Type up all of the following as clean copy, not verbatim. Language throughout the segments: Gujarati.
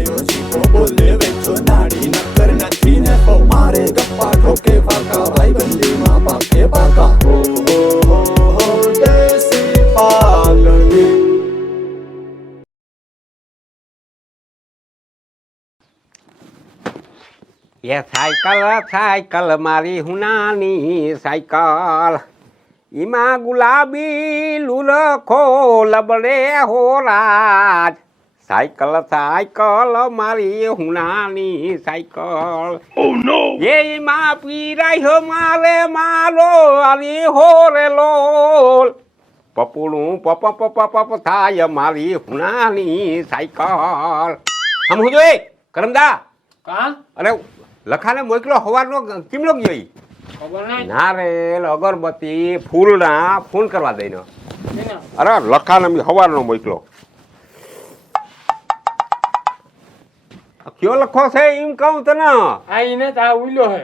ગાયો જીવો બોલે વેચો નાડી નકર નથી ને તો મારે ગપ્પા ઠોકે ફાકા ભાઈ બંધીમાં પાકે પાકા હો દેશી પાલડી એ સાયકલ મારી હુનાની સાયકલ એમાં ગુલાબી લુલખો લબડે હો રાજ સાયકલ મારી હુનાની સાયકલ એમાં પીરાયો મારે મારો અરે હો રે લોલ પપુડું પપ થાય મારી હુનાની સાયકલ હમ હું જોઈ કરમદા કા અરે લખાને મોકલો હવારનો કેમલો ગયો ખબર નહીં ના રે અગરબત્તી ફૂલના ફોન કરવા દઈને અરે લખાને મેં હવારનો મોકલો કયો લખો છે એમ કહું તને આ ઈને તો આ ઉલ્યો હે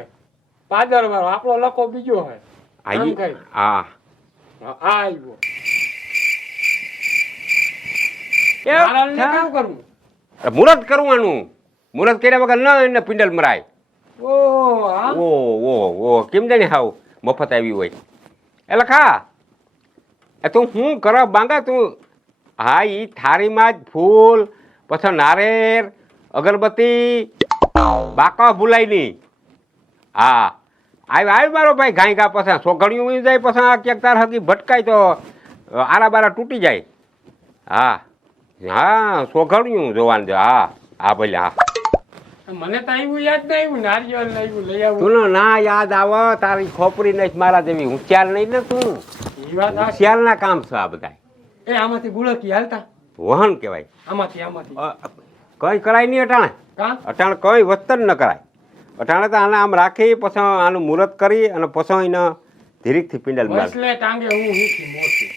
પાદર વાળો આપણો લખો બીજો હે આમ કઈ હા આ આવ્યો મારાને કામ કરવું મુહૂર્ત કરવાનું મુહૂર્ત કર્યા વગર ન એને પિંડલ મરાય ઓ હા ઓ કેમ જાણે હાવ મફત આવી હોય એ લખા એ તું શું કર બાંગા તું હા એ થાળીમાં જ ફૂલ પછી નારેર અગરબત્તી બાકા ભૂલાય નહીં હા આવી મારો ભાઈ ઘાઈ ગા પછી સોગણિયું જાય પછી આ ક્યાંક તાર હકી ભટકાય તો આરા બારા તૂટી જાય હા હા સોગણિયું જોવાનું છે હા હા ભલે હા મને તો આવ્યું યાદ નહીં આવ્યું નારિયેળ ને આવ્યું લઈ આવું તું ના યાદ આવે તારી ખોપરી નહીં મારા જેવી હોશિયાર નહીં ને તું ઈ વાત આ હોશિયારના કામ છે આ બધા એ આમાંથી ગુળકી હાલતા વહન કહેવાય આમાંથી કઈ કરાય નહીં અટાણે કા અટાણે કઈ વસ્તન ન કરાય અટાણે તો આને આમ રાખી પછી આનું મુહૂર્ત કરી અને પછી એને ધીરેકથી પિંડલ માર વૈસલે ટાંગે હું હીથી મોટી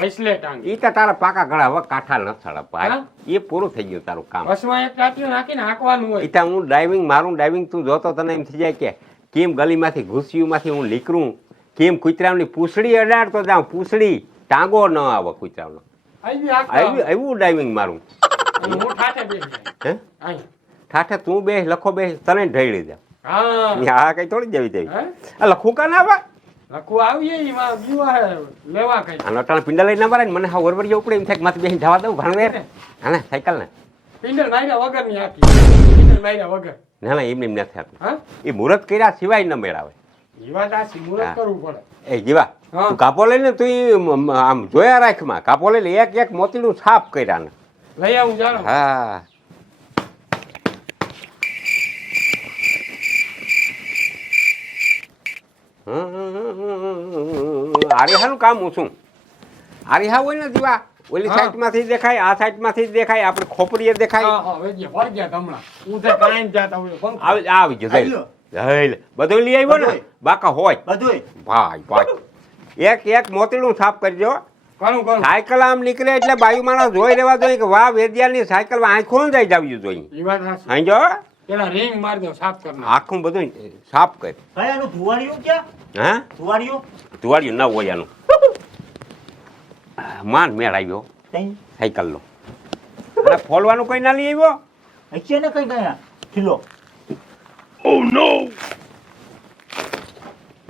વૈસલે ટાંગે ઈ તો તારા પાકા ગળા હવે કાઠા ન થડા ભાઈ હા? એ પૂરું થઈ ગયું તારું કામ બસમાં એક ટાંટીઓ નાખીને હાંકવાનું હોય ઈ તો હું ડ્રાઇવિંગ તું જોતો તને એમ થઈ જાય કે કેમ ગલીમાંથી ઘૂસ્યુંમાંથી હું નીકળું કેમ કૂતરાની પૂંછડી અડાડતો જાઉં પૂંછડી ટાંગો ન આવે કૂતરાનો આવી હાંકતા એવું ડ્રાઇવિંગ મારું અને હું ઠાઠે બેસી જાય હે અહીં ઠાઠે તું બે લખો બે તને ઢળી જા હા હા કઈ થોડી જવી તેવી હે? આ લખું કા ના આવે લખવું આવીએ એમાં બીવા લેવા કઈ આનો અટાણે પિંડા લઈને ના મારે ને મને હા વરવરી ઉપડે એમ થાય કે માથે બેસીને જવા દઉં ભાણવેર હા ને સાયકલ ને પિંડલ માર્યા વગર ની આખી પિંડલ માર્યા વગર ના ના એમને એમ નથી થતું હા એ મુહૂર્ત કર્યા સિવાય ન મેળાવે એ વાત આ સિમુરત હા. કરવું પડે એ જીવા હા. તું કાપો લઈને તું ઈ આમ જોયા રાખમાં કાપો લઈને એક એક મોતીનું છાપ કર્યા ને લઈ આવું જાણો હા આરિહાનું કામ હું છું આરિહા હોય ને જીવા ઓલી હા. સાઈડમાંથી દેખાય આ સાઈડમાંથી દેખાય આપણે ખોપરીએ દેખાય હા હા વેજ્યા વર્ગ્યા હમણાં હું તો કાંઈ જ જાતા હોય પંખ આવી ગયો જઈ લે બધું લઈ આવ્યો ને બાકા હોય ભાઈ ભાઈ એક મોતીનું છાપ કરજો કરું કરું સાયકલ આમ નીકળે એટલે બાયુ માણસ જોઈ રહેવા જોઈએ કે વાહ વેદિયાની સાયકલ આંખો જાય જાવી જોઈએ એ વાત હાચી. અહીં જો પેલા રિંગ મારી દો સાફ કરના આખું બધું સાફ કર કયાનું ધુવાડિયું ક્યાં હા ધુવાડિયું તુવાડ્યું ન હોય આનું માન મેળ આવ્યો તઈ સાયકલનો અને ફોલવાનું કોઈ ના લઈ આવ્યો હશે ને કઈ કયા કિલો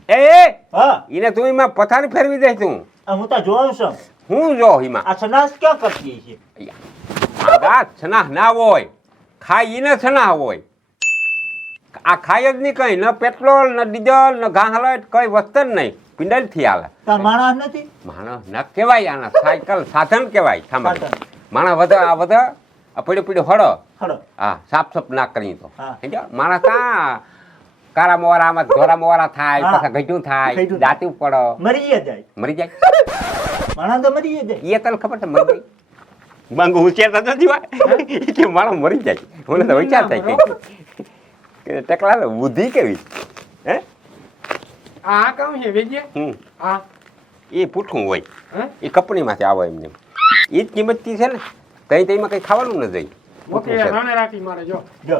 એ હા એને તું એમાં પથારી ફેરવી દે તું આ હું તો જોઉં છું હું જો એમાં આ સનાસ ક્યાં કરતી છે આ છનાહ ના હોય ખાઈ એને છનાહ હોય આ ખાય જ નહીં કઈ ન પેટ્રોલ ન ડીઝલ ન ઘાહલાટ કઈ વસ્તુ જ નહીં પિંડલ થી આવે તાર માણસ નથી માણસ ન કહેવાય આના સાયકલ સાધન કહેવાય સામાન સાધન. માણસ વધે આ પડ્યો પડ્યો હળો હળો હા સાફ ના કરી તો હા. સમજો માણસ તા કારા મોવારામાં ધોરા મોવારા થાય હા. પછી ઘટ્યું થાય ઘટ્યું થાય. દાંતી પડો મરી જાય મરી જાય માણસ તો મરી જાય એ તને ખબર છે મરી જાય બાંગુ હોશિયાર થતો જીવા કે માણસ મરી જાય મને તો વિચાર થાય કે ટકલા બુદ્ધિ કેવી હે આ કામ છે વેજ્યા આ એ પૂઠું હોય હે એ કપડીમાંથી આવે એમને એ જ કિંમતથી છે ને તઈ તઈમાં કંઈ ખાવાનું ન જાય મોટી રાણે રાખી મારે જો જો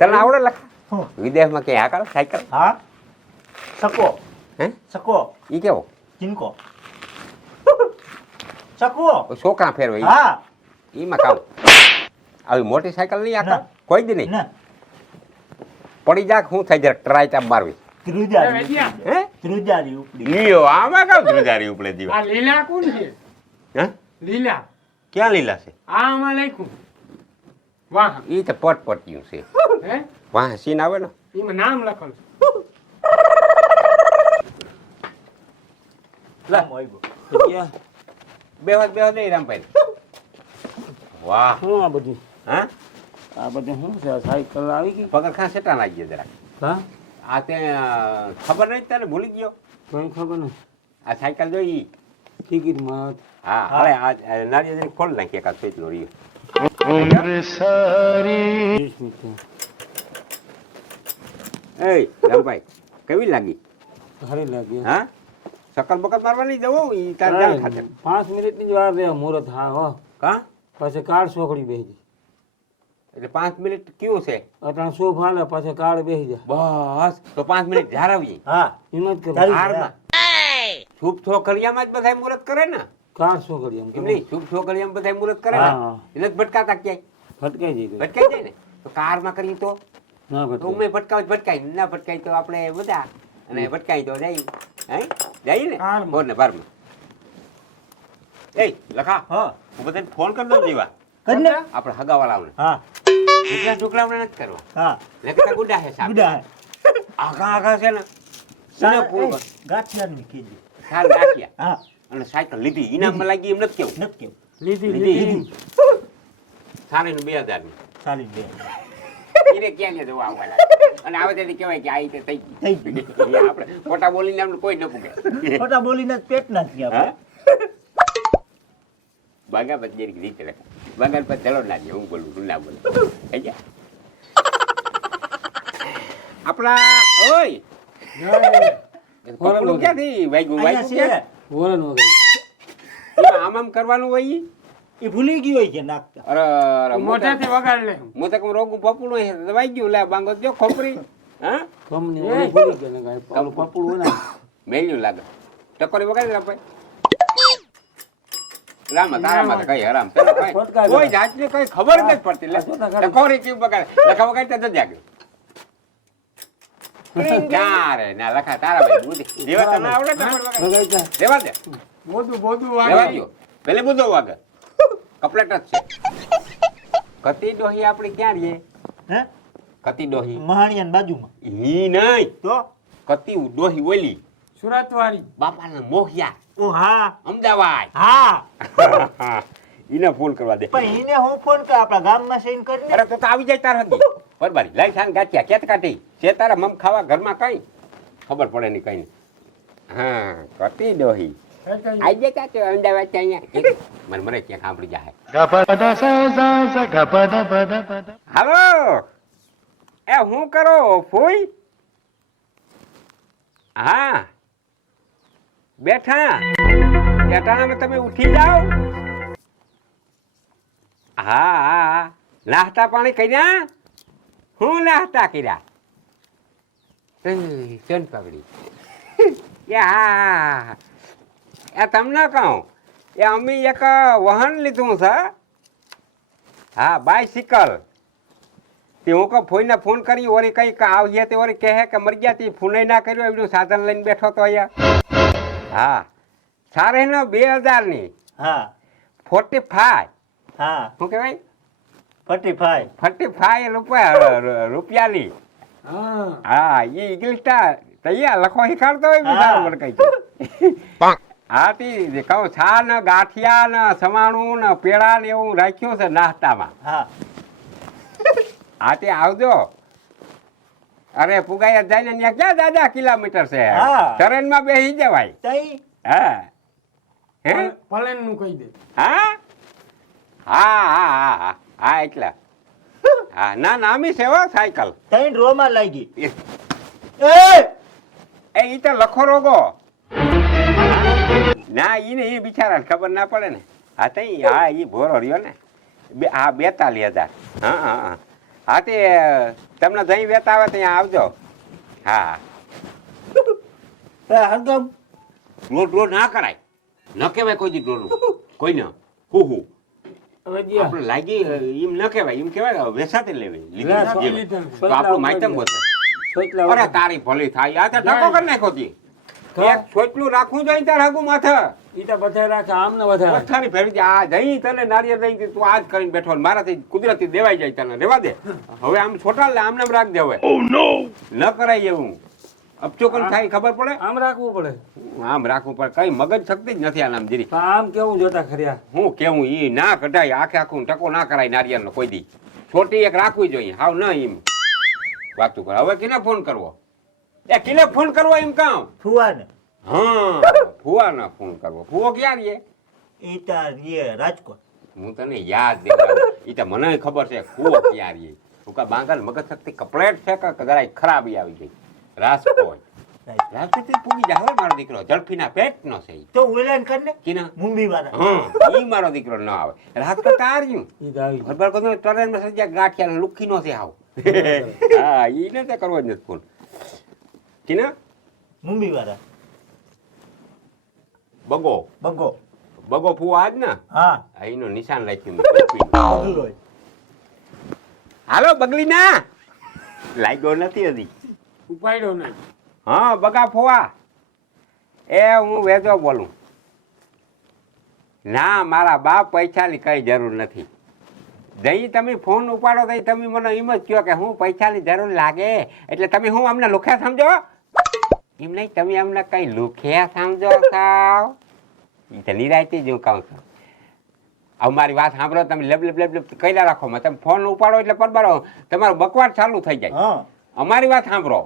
તને આવડે લખા હું વિદેશમાં ક્યાંય આકળ સાયકલ હા સકો હે સકો એ કેવો ચિનકો સકો છોકરા ફેરવે ઈ. હા એમાં કામ આવી મોટી સાયકલ નહીં આખા ના. કોઈ દી નહીં ના પડી જા શું થાય જરા ટ્રાય તા મારવી ત્રુજારી વેચ્યા. હે ત્રુજારી ઉપડી લ્યો આમાં કામ ધ્રુજારી ઉપડે દીવા આ લીલા કોણ છે હે લીલા ક્યાં લીલા છે આ આમાં લખ્યું વાહ એ તો પટપટિયું છે હે વાહ સીન આવે ને એમાં નામ લખેલું છે. લા આમ આવ્યો. બેહત નહીં રામભાઈ વાહ શું આ બધું હા આ બધું શું છે આ સાયકલ આવી ગઈ પગર ખાં સેટા નાખી ગયા જરા હા આ તે ખબર નહીં તને ભૂલી ગયો કઈ ખબર નહીં આ સાયકલ જોઈ ટિકિટ મત હા હવે આ નારિયેળ ખોલ નાખી એકાદ પેટલો રહ્યો 20 મિનિટ એ રામભાઈ કેવી લાગી સારી લાગી હા સકલ બકલ મારવાની જવું ઈ તાર જાણ ખાતે 5 મિનિટની જ વાર રહે મુહૂર્ત હા હો કા પછી કાર્ડ છોકરી બેસી જાય એટલે 5 મિનિટ કયું છે અટાણ સોફ હાલે પછી કાર્ડ બેસી જાય બસ તો 5 મિનિટ જાળવવી હા એમ જ કરું તારી- હારમાં શુભ છોકરિયામાં જ બધા મુહૂર્ત કરે ને કાર્ડ છોકરી એમ એમ નહીં શુભ છોકરિયામાં બધા મુહૂર્ત કરે ને હા. એટલે જ ભટકાતા ક્યાંય ફટકાઈ જાય ભટકાઈ જાય ને તો કારમાં કરી તો ના તો ફટકાય ઉમે ભટકાય ના ભટકાય તો આપણે બધા અને ભટકાય તો જાય હે જાય ને કારમાં. બોલ ને બારમાં એ લખા હા હું બધાને ફોન કરી દઉં જીવા કર ને આપણે હગાવાળાઓને હા એટલા ઢોકળાઓને નથી કરવા હા લેકતા ગુડા હે સાહેબ ગુડા આગા આગા છે ને એને ફોન કર ગાંઠિયાની કીધી સાલ રાખીયા હા અને સાયકલ લીધી ઇનામમાં લાગી એમ નથી કેવું નથી કેવું લીધી લીધી. લીધી સારી 2000 ની ચાલી બે એને ક્યાં ને જોવા આવવાના અને આવે તેથી કહેવાય કે આ રીતે થઈ થઈ ગઈ આપણે ખોટા બોલીને આપણે કોઈ ન પૂગે ખોટા બોલીને જ પેટ ના થયા હા બાગા પછી રીતે રાખે બાગા પર ચલો ના દે હું બોલું તું ના બોલું થઈ ગયા આપણા ઓય પકડું ક્યાંથી વાગ્યું અહીંયા વાગ્યું છે વોરન વગર ક્યાં આમ આમ કરવાનું હોય ઈ? એ ભૂલી ગયો હોય છે નાખતા અરે અરે મોઢાથી વગાડ લે મોતે કોમ રોગું પપડું હોય તો વાગ્યું લે બાંગો જો ખોપરી હા કંપની ઓલી ભૂલી ગયા ને કાંઈ ઓલું પપડું હોય ને મેલ્યું લાગે ટકોરી વગાડી રામ ભાઈ રામ તારા માં કઈ હરામ પેલા કઈ ફટકારી કોઈ જાતની કઈ ખબર જ નથી પડતી લે ટકોરી કેમ બગાડે લખા વગાડતા જ જાગ્યો ના રે ના લખા તારા ભાઈ બુદ્ધિ જેવા તને આવડે ટકોર વગાડ વગાડતા રેવા દે બોધું બોધું રેવા વાગે દો પેલે બુદ્ધો વાગે કપલેટ જ છે કતી ડોહી આપણી ક્યાં રહીએ હે કતી ડોહી મહાણિયાની બાજુમાં ઈ નહીં તો કતી ડોહી ઓલી સુરત વાળી બાપાના મોહિયા ઓ હા અમદાવાદ હા ઈને ફોન કરવા દે પણ એને હું ફોન કર આપણા ગામમાં સહીન કરીને અરે તો આવી જાય તાર હગી બરબારી લાઈ થાન ગાંઠિયા કેત કાઢી છે તારા મમ ખાવા ઘરમાં કઈ ખબર પડે નહીં કઈ નહીં હા કતી ડોહી આઈ જાય કાચો અમદાવાદ છે અહીંયા મને મને ક્યાં સાંભળી જાય હાલો એ હું કરો ફૂઈ હા બેઠા અટાણામાં તમે ઉઠી જાઓ હા હા નાસ્તા પાણી કર્યા હું નાસ્તા કર્યા ચન પકડી એ હા એ તમને કહું એ અમે એક વાહન લીધું છે હા બાયસિકલ તે હું કહું ફોઈને ફોન કરી ઓરી કંઈક આવીએ તે ઓરી કહે કે મરી ગયા તે ફોને ના કર્યો એવડું સાધન લઈને બેઠો તો અહીંયા હા સારે ને 2000 હા 45 હા શું કહેવાય 45 45 રૂપિયાની હા હા એ ઇંગ્લિશતા તૈયાર લખો શીખાડતો હોય બિચારો મને કઈ હા તી કહું છા ને ગાંઠિયા ને સવાણું ને પેડા ને એવું રાખ્યું છે નાસ્તામાં હા હા તે આવજો અરે પુગાયા જાય ને ત્યાં ક્યાં દાદા કિલોમીટર છે હા. ટ્રેનમાં બેસી જવાય તઈ હા હે ફલેન નું કહી દે હા હા હા હા હા હા એટલા હા ના નામી છે હો સાયકલ તઈ રોમાં લાગી એ એ ઈ તો લખો રોગો ના ઈને એ બિચારાને ખબર ના પડે ને હા તઈ હા ઈ ભોરો રહ્યો ને હા 42,000 હા હા હા હા તે તમને જઈ વેતા આવે ત્યાં આવજો હા હરગમ રોડ રોડ ના કરાય ન કહેવાય કોઈ દી રોડ કોઈ ન હું હવે જે આપણે લાગી એમ ન કહેવાય, એમ કહેવાય વેસાતી લેવી લીધી લે, જીવ. લીધેલ. તો આપણું માહિતમ ગોતે. સોચલા અરે તારી ભલી થાય, આ તો ઢકો કરી નાખ્યો તી. હા. એક સોચલું રાખવું જોઈએ તાર હાગું માથે. ઈ તો બધા રાખે આમ ને બધા રાખે. પથ્થારી ફેરવી દે. આ જઈ તને નારિયેળ દઈ તું આજ કરીને બેઠો ને મારાથી કુદરતી દેવાઈ જાય તને રેવા દે. હવે આમ છોટા લે આમને આમ રાખ દે હવે. ન કરાય એવું. અપચોકન થાય ખબર પડે. આમ રાખવું પડે. આમ રાખવું પડે. કઈ મગજ શક્તિ જ નથી આનામ જીરી. પણ આમ કેવું જોતા ખર્યા. હું કેવું ઈ ના કઢાય આખે આખું ટકો ના કરાય નારિયેળનો કોઈ દી. છોટી એક રાખવી જોઈએ હાવ ન એમ વાતું કર. હવે કિને ફોન કરવો? એ કિને ફોન કરવો એમ કામ? ફુવાને હા ફુવાના ફોન કરવો. ફુવો ક્યાં રે? ઈ તાર રે રાજકોટ. હું તને યાદ દેવડાવું. ઈ તો મને ખબર છે ફુવો ક્યાં રે. હું કા બાંગલ મગજ શક્તિ કપલેટ છે કે જરાય ખરાબી આવી ગઈ. રાજકોટ રાજકોટ પૂગી જા હવે મારો દીકરો ઝડફીના પેટનો છે ઈ. તો ઓલાન કરને કિના મુંબઈ વાળા. હા ઈ મારો દીકરો ન આવે. રાજકોટ આર્યું ઈ તો આવી. ખબર કોને ટ્રેનમાં સજ્જા ગાંઠિયા લુખીનો છે હાવ. હા ઈ ને તે કરવો જ નથી ફોન. કિના મુંબઈ વાળા. બગો બગો. બગો ફુવો આજ ને હા આ એનું નિશાન રાખ્યું મેં ટોપીનું. બગલોય. હાલો બગલી ના લાગ્યો નથી હજી. ઉપાડ્યો નહીં. હા બગા ફુવા એ હું વેજો બોલું. ના મારા બાપ પૈસાની કઈ જરૂર નથી. જઈ તમે ફોન ઉપાડો તો તમે મને એમ જ કહો કે હું પૈસાની જરૂર લાગે એટલે તમે હું અમને લુખ્યા સમજો? એમ નહીં તમે અમને કઈ લુખ્યા સમજો સાવ? એ તો નિરાયતી જ હું કહું છું. હવે મારી વાત સાંભળો તમે લેબ લેબ લેબ લેબ કઈલા રાખો માં તમે ફોન ઉપાડો એટલે પરબારો તમારો બકવાટ ચાલુ થઈ જાય. હા અમારી વાત સાંભળો.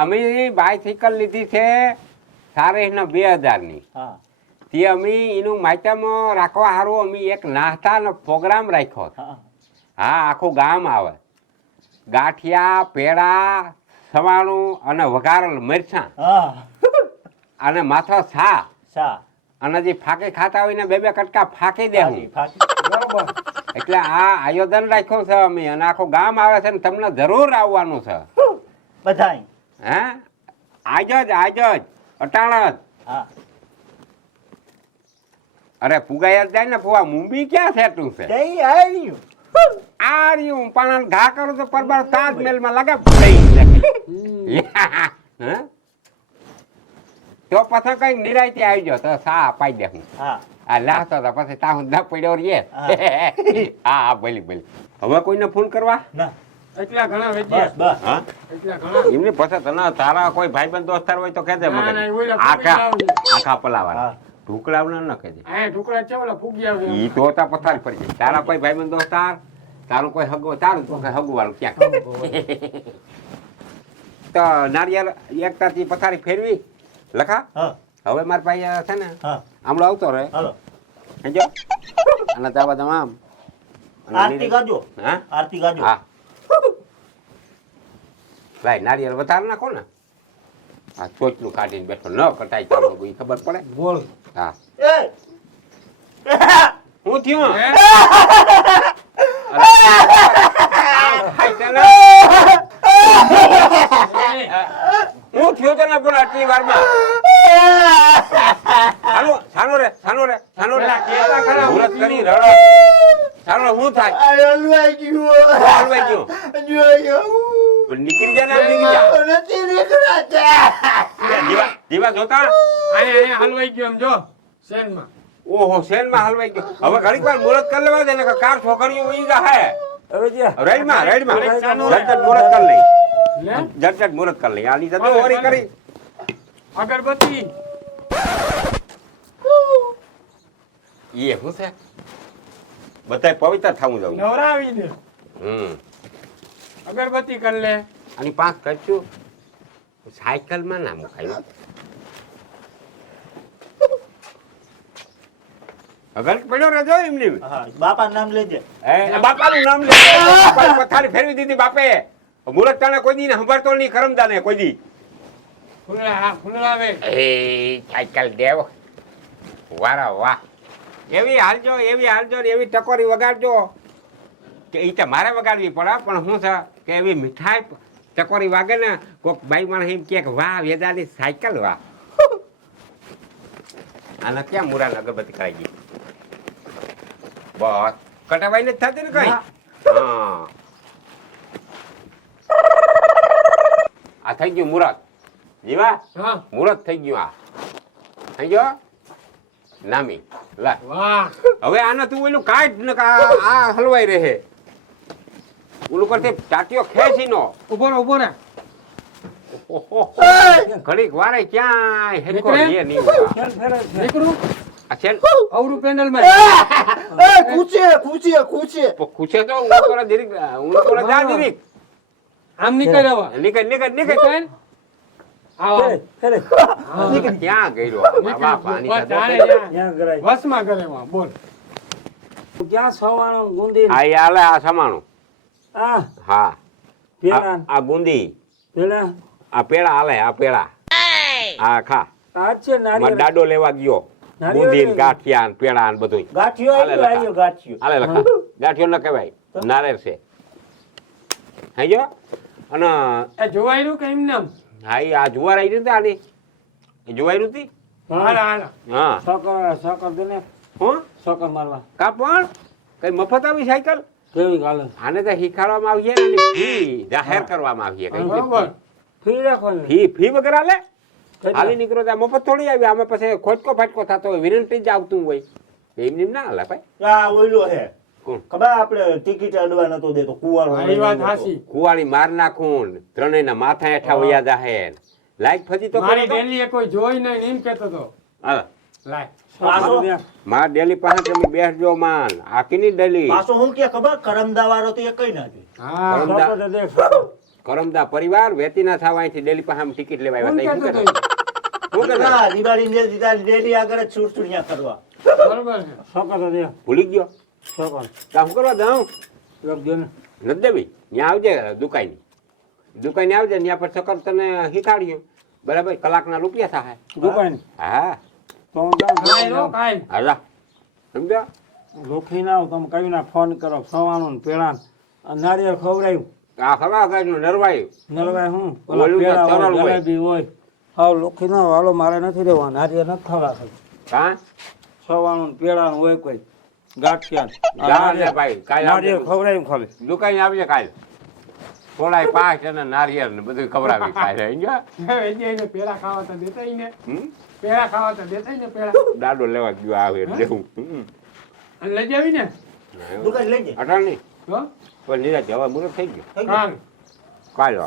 અમે બાયસિકલ લીધી છે સારેના 2000ની. હા તે અમે એનું માહિતમ રાખવા સારું અમે એક નાસ્તાનો પ્રોગ્રામ રાખ્યો. હા હા આખું ગામ આવે. ગાંઠિયા પેડા સવાણું અને વઘારેલ મરચાં હા અને માથો છા સા અને જે ફાંકી ખાતા હોય ને બે બે કટકા ફાંકી દે હું. બરોબર. એટલે આ આયોજન રાખ્યું છે અમે અને આખું ગામ આવે છે ને તમને જરૂર આવવાનું છે. બધાય. હે આજ જ અટાણ જ. હા અરે ફુગાઈ જ જાય ને ફુવા મુંબઈ ક્યાં સેટું છે? જઈ આવ્યું. આ રહ્યું પણ ઘા કરું તો પરબાર તાજમહેલ માં લાગે. હે તો પછી કઈ નિરાયતી આવી જાવ તો સા અપાઈ દે હું. હા આ લાવતો તો પછી તા હું ન પડ્યો રે. હા હા ભલે ભલે. હવે કોઈને ફોન કરવા? ના એટલા ઘણા બસ વેચ્યા. બસ. હા એટલા ઘણા. એમને પછી તને તારા કોઈ ભાઈબંધ દોસ્તાર હોય તો કહેજે ના, મગજ ના, ઓલા આખા ફૂગી આખા પલાવાના હા. ઢોકળાવના ન કહેજે. અહીંયા ઢોકળા ચેવલા ફૂગી આવે. ઈ તો તા પથારી પડી જાય. તારા કોઈ ભાઈબંધ દોસ્તાર તારું કોઈ હગો તારું તો કોઈ હગવાળું ક્યાંક. તો નારિયેળ એકતાથી પથારી ફેરવી લખા. હા હવે મારા ભાઈ છે ને હા આમળો આવતો રહે હાલો સમજો અને તાવા તમામ આરતી ગાજો. હા આરતી ગાજો. હા ભાઈ નારિયેળ વધારે નાખો ને. આ ચોચલું કાઢીને બેઠો ન કટાઈ ચાલો એ ખબર પડે. બોલ. હા એ હું થયું હે? હું થયો તને પણ આટલી વારમાં સાનો રે મુહૂર્ત કરી રડો સાનો હું થાય આ હલવાઈ ગયું. હલવાઈ ગયો જોયો. નીકળી જા ને નીકળી જા નથી નીકળાતા. દીવા દીવા જોતા અહીંયા હલવાઈ ગયો એમ જો શેનમાં. ઓહો શેનમાં હલવાઈ ગયો હવે ઘડીક વાર મુહૂર્ત કરી લેવા દે ને કાર છોકરીઓ ઈ જાય હવે જે રેડમાં ચાલુ રે. જટ મુહૂર્ત કરી લઈ લે જટ મુહૂર્ત કરી લઈ આની જતો ઓરી કરી અગરબત્તી. એ શું છે બધાય પવિત્ર થવું જવું નવરાવી દે. અગરબત્તી કરી લે. આની પાંચ કરશું સાયકલમાં ના મુકાય અગર પડ્યો રહેજો એમની હા બાપા નામ લેજે. બાપાનું નામ લે બાપાની પથારી ફેરવી દીધી બાપે મુહૂર્ત તાણે કોઈ દી ને સંભાળતો નહીં કરમદાને કોઈ દી ફૂલરાવે. એ સાયકલ દેવ વારા વાહ એવી હાલજો ને એવી ટકોરી વગાડજો કે એ તો મારે વગાડવી પડે પણ શું છે કે એવી મીઠાઈ ટકોરી વાગે ને કોઈક ભાઈ માણસ એમ કે વાહ વેદાની સાયકલ વાહ આને ક્યાં મુરાને અગરબત્તી કરાવી ગઈ બસ કટાવાઈ નથી થતી ને કઈ ના. હા આ થઈ ગયું મુરત જીવા હા મુરત થઈ ગયું આ થઈ ગયો નામી લા વાહ હવે આને તું ઓલું કાઢ ને આ હલવાઈ રહે ઓલું કરતે ચાટીઓ ખેંચી નો ઉભો ને ઘડીક વારે ક્યાંય હેડકો નીકળે? લે નહીં ઉભા. ખેલ ફેરે છે નીકળું આ છે ને, અવરું પેન્ડલ માં ખૂચે ખૂચે તો હું તો જા દીરીક આમ નીકળ હવે નીકળ આવો ફેરે ફેરે હા. ક્યાં ગયો બાબા પાણી બસ કાઢો. જાણે ત્યાં. ત્યાં કરાય વસમાં કરે એમાં બોલ ક્યાં સવાણું ગુંદી આ ઈ હાલે આ સમાણું આ હા પેલા આ ગુંદી પેલા આ પેડા હાલે આ પેડા આ ખા આ છે માર નારિયેળ દાડો લેવા ગયો નારિયેળ બુંદી ને લેવા. ગાંઠિયા ને પેડા ને બધું ગાંઠિયો હાલે લખા. આવ્યો ગાંઠિયો હાલે લખા ગાંઠિયો ન કહેવાય નારેર છે હઈ જો અને એ જોવાયું કે એમ નામ હા ઈ આ જુવાર આવી હતી આની એ જોવાયું હતી હાલા હા સકર દે ને હું સકર મારવા કા પણ કઈ મફત આવી સાયકલ કેવી ગાલે આને તો શીખવાડવામાં આવી છે ને ફી જાહેર કરવામાં આવી છે બરોબર ફી રાખવાની ફી વગર હાલે કેટલા? હાલી નીકળો તો આ મફત થોડી આવી આમાં પછી ખોટકો ફાટકો થતો હોય વિનંતી જ આવતું હોય એમ ના હાલે ભાઈ આ ઓઈલો હે કોણ? ખબર આપણે ટિકિટ અડવા નતો દેતો કુવારો હા, એ વાત હાચી. કુવાણી માર નાખું ત્રણેયના માથા હેઠા વયા જાહે લાઈક ફજી તો મારી કરો તો. ડેલી કોઈ જોઈ નહીં ને એમ કેતો તો હાલો. લાય પાછો માર ડેલી પાસે તમે બેસજો માન આ કીની ડેલી પાછો હું કે ખબર કરમદા વાળો તો એ કઈ નથી હા કરમદા. સકર દે સકર. કરમદા પરિવાર વેતીના થવા અહીંથી ડેલી પાસે આમ ટિકિટ લેવા કોણ આવ્યા હતા. કહેતો શું તો? કરે? ના દિવાળી ને દીધા ડેલી આગળ જ છૂટછૂટિયા કરવા બરોબર છે સકર દે ભૂલી ગયો સકર તો શું કરવા દઉં લખ દે ને નથી દેવી ત્યાં આવજે દુકાને આવજે ત્યાં પર ચક્કર તને શીખાડ્યું બરાબર કલાકના રૂપિયા થાય દુકાન હા તો હું જાઉં કાંઈ નો જાઉં. કાંઈ હાલા સમજ્યા લોખી ના આવું તમે કઈ ના ફોન કરો સવાણું ને પેલા ને. આ નારિયેળ ખવડાવ્યું આ ખરા ગાયનું નરવાયું નલવાય હું ઓલું તો પેલા તરલ હોય હોય. જલેબી હોય હાવ લોખી ના હાલો મારે નથી રહેવા નારિયેળ નથી ખવડાવતા હા સવાણું ને પેલા હોય કોઈ ગાંઠિયા જા ને ભાઈ કાલે નારિયેળ આવજે. ખવડાવ્યું ખાલી દુકાને આવજે કાલે થોડાય પાંચ અને નારિયેળ ને બધું ખવડાવી કાલે સમજ્યા? એને પેલા ખાવા તો દેતા ઈ ને હમ? પેલા ખાવા તો દેતા ઈ ને પેલા દાડો લેવા ગયો આવે એટલે દેવું અને લઈ જાવી ને દુકાન લઈ જાય અટાણ નહીં તો પણ નિરાશ હવે મુરત થઈ ગયો થઈ ગયું? કાલ કાલે